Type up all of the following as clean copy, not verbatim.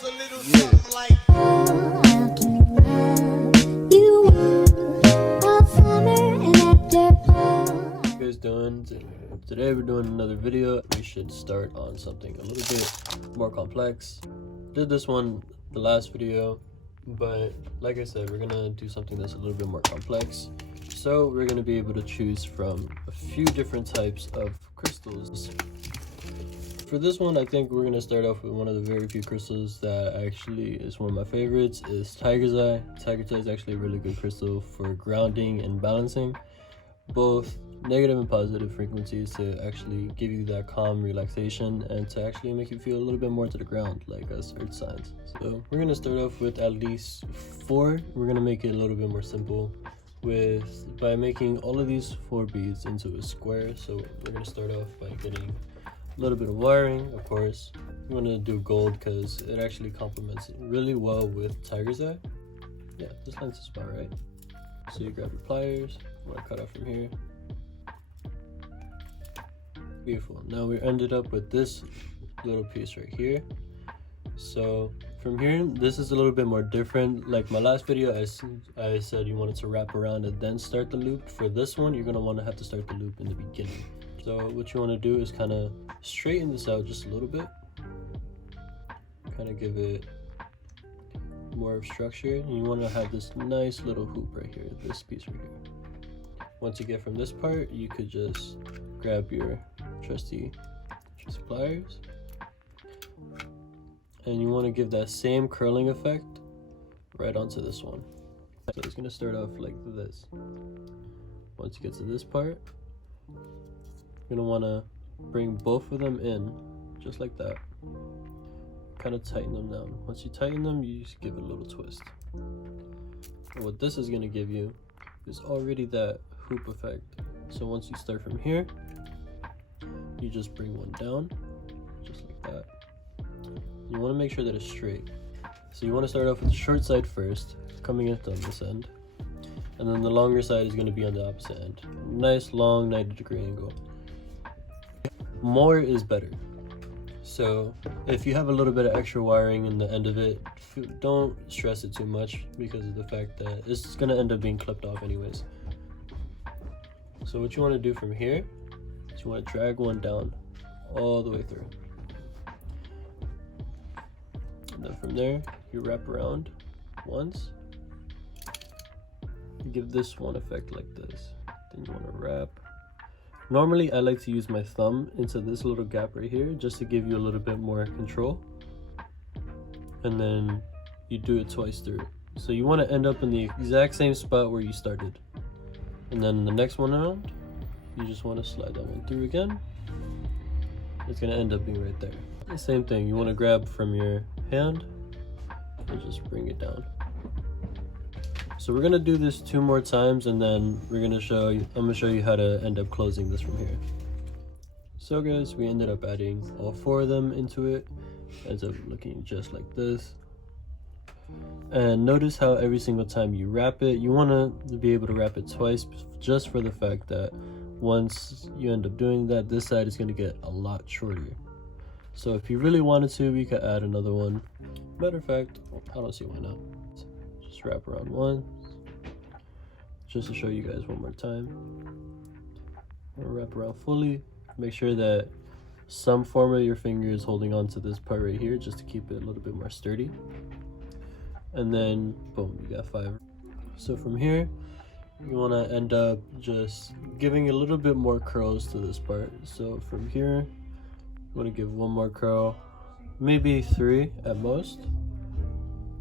goes a little something like. What you guys doing? Today we're doing another video. We should start on something a little bit more complex. Did this one the last video, but like I said, we're gonna do something that's a little bit more complex. So we're gonna be able to choose from a few different types of crystals. For this one, I think we're gonna start off with one of the very few crystals that actually is one of my favorites, is Tiger's Eye. Tiger's Eye is actually a really good crystal for grounding and balancing both negative and positive frequencies to actually give you that calm relaxation and to actually make you feel a little bit more to the ground like us earth signs. So we're going to start off with at least 4. We're going to make it a little bit more simple by making all of these 4 beads into a square. So we're going to start off by getting a little bit of wiring. Of course, we want to do gold because it actually complements really well with Tiger's Eye. Yeah, this length is about right. So you grab your pliers. I'm going to cut off from here. Beautiful. Now we ended up with this little piece right here. So from here, this is a little bit more different. Like my last video, I said you wanted to wrap around and then start the loop. For this one, you're going to want to have to start the loop in the beginning. So what you want to do is kind of straighten this out just a little bit. Kind of give it more of structure. And you want to have this nice little hoop right here, this piece right here. Once you get from this part, you could just grab your trusty pliers, and you want to give that same curling effect right onto this one. So it's going to start off like this. Once you get to this part, you're going to want to bring both of them in just like that. Kind of tighten them down. Once you tighten them, you just give it a little twist. And what this is going to give you is already that hoop effect. So once you start from here, you just bring one down just like that. You want to make sure that it's straight, so you want to start off with the short side first, coming in on this end, and then the longer side is going to be on the opposite end. Nice long 90-degree angle. More is better. So if you have a little bit of extra wiring in the end of it, don't stress it too much because of the fact that it's going to end up being clipped off anyways. So what you want to do from here is you want to drag one down all the way through. And then from there, you wrap around once. You give this one effect like this. Then you want to wrap. Normally, I like to use my thumb into this little gap right here just to give you a little bit more control. And then you do it twice through. So you want to end up in the exact same spot where you started. And then in the next one around, you just want to slide that one through again. It's going to end up being right there. The same thing, you want to grab from your hand and just bring it down. So we're going to do this 2 more times, and then I'm going to show you how to end up closing this from here. So guys, we ended up adding all 4 of them into it. Ends up looking just like this. And notice how every single time you wrap it, you want to be able to wrap it twice, just for the fact that once you end up doing that, this side is going to get a lot shorter. So if you really wanted to, we could add another one. Matter of fact, I don't see why not. Just wrap around one, just to show you guys one more time. Wrap around fully. Make sure that some form of your finger is holding on to this part right here, just to keep it a little bit more sturdy. And then boom, you got 5. So from here, you want to end up just giving a little bit more curls to this part. So from here, you want to give 1 more curl, maybe 3 at most.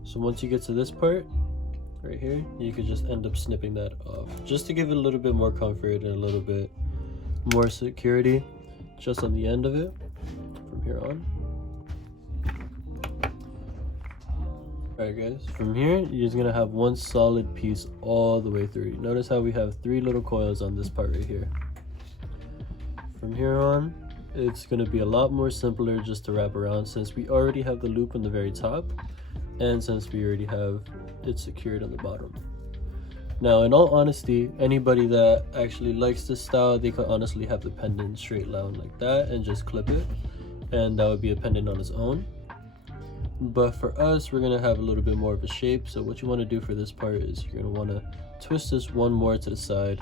So once you get to this part right here, you could just end up snipping that off, just to give it a little bit more comfort and a little bit more security just on the end of it from here on. Alright guys, from here you're just gonna have one solid piece all the way through. Notice how we have 3 little coils on this part right here. From here on, it's gonna be a lot more simpler just to wrap around, since we already have the loop on the very top, and since we already have it secured on the bottom. Now, in all honesty, anybody that actually likes this style, they could honestly have the pendant straight down like that and just clip it, and that would be a pendant on its own. But for us, we're gonna have a little bit more of a shape. So what you want to do for this part is you're gonna want to twist this one more to the side,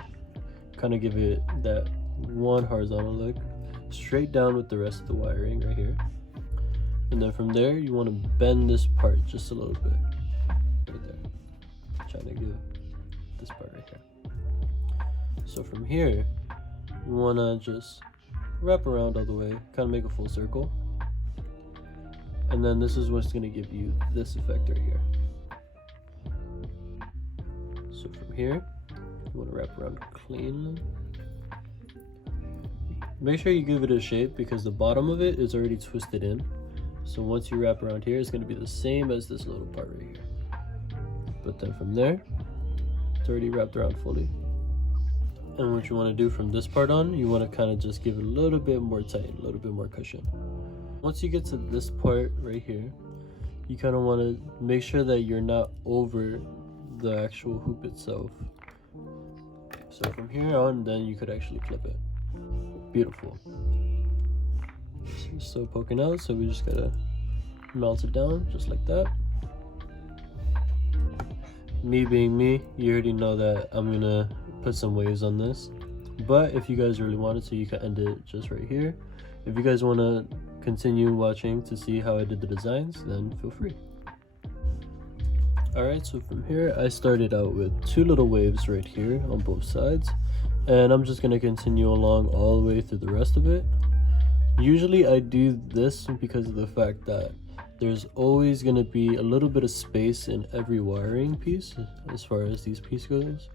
kind of give it that one horizontal look, straight down with the rest of the wiring right here. And then from there, you want to bend this part just a little bit, right there. I'm trying to give this part right here. So from here, you want to just wrap around all the way, kind of make a full circle. And then this is what's going to give you this effect right here. So from here, you want to wrap around cleanly. Make sure you give it a shape because the bottom of it is already twisted in. So once you wrap around here, it's going to be the same as this little part right here. But then from there, it's already wrapped around fully. And what you want to do from this part on, you want to kind of just give it a little bit more tight, a little bit more cushion. Once you get to this part right here, you kind of want to make sure that you're not over the actual hoop itself. So from here on, then you could actually flip it. Beautiful. It's still poking out, so we just gotta mount it down just like that. Me being me, you already know that I'm gonna put some waves on this, but if you guys really wanted to, you can end it just right here. If you guys want to continue watching to see how I did the designs, then feel free. Alright, so from here I started out with 2 little waves right here on both sides, and I'm just gonna continue along all the way through the rest of it. Usually I do this because of the fact that there's always going to be a little bit of space in every wiring piece as far as these pieces goes.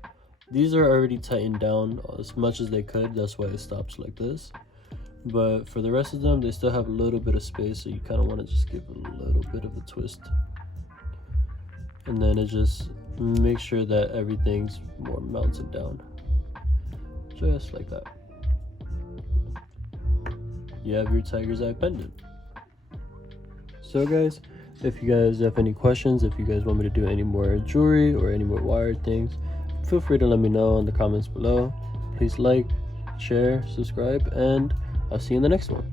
These are already tightened down as much as they could, that's why it stops like this. But for the rest of them, they still have a little bit of space, so you kind of want to just give a little bit of a twist. And then it just makes sure that everything's more mounted down. Just like that. You have your tiger's eye pendant. So guys, if you guys have any questions, if you guys want me to do any more jewelry or any more wired things, feel free to let me know in the comments below. Please like, share, subscribe, and I'll see you in the next one.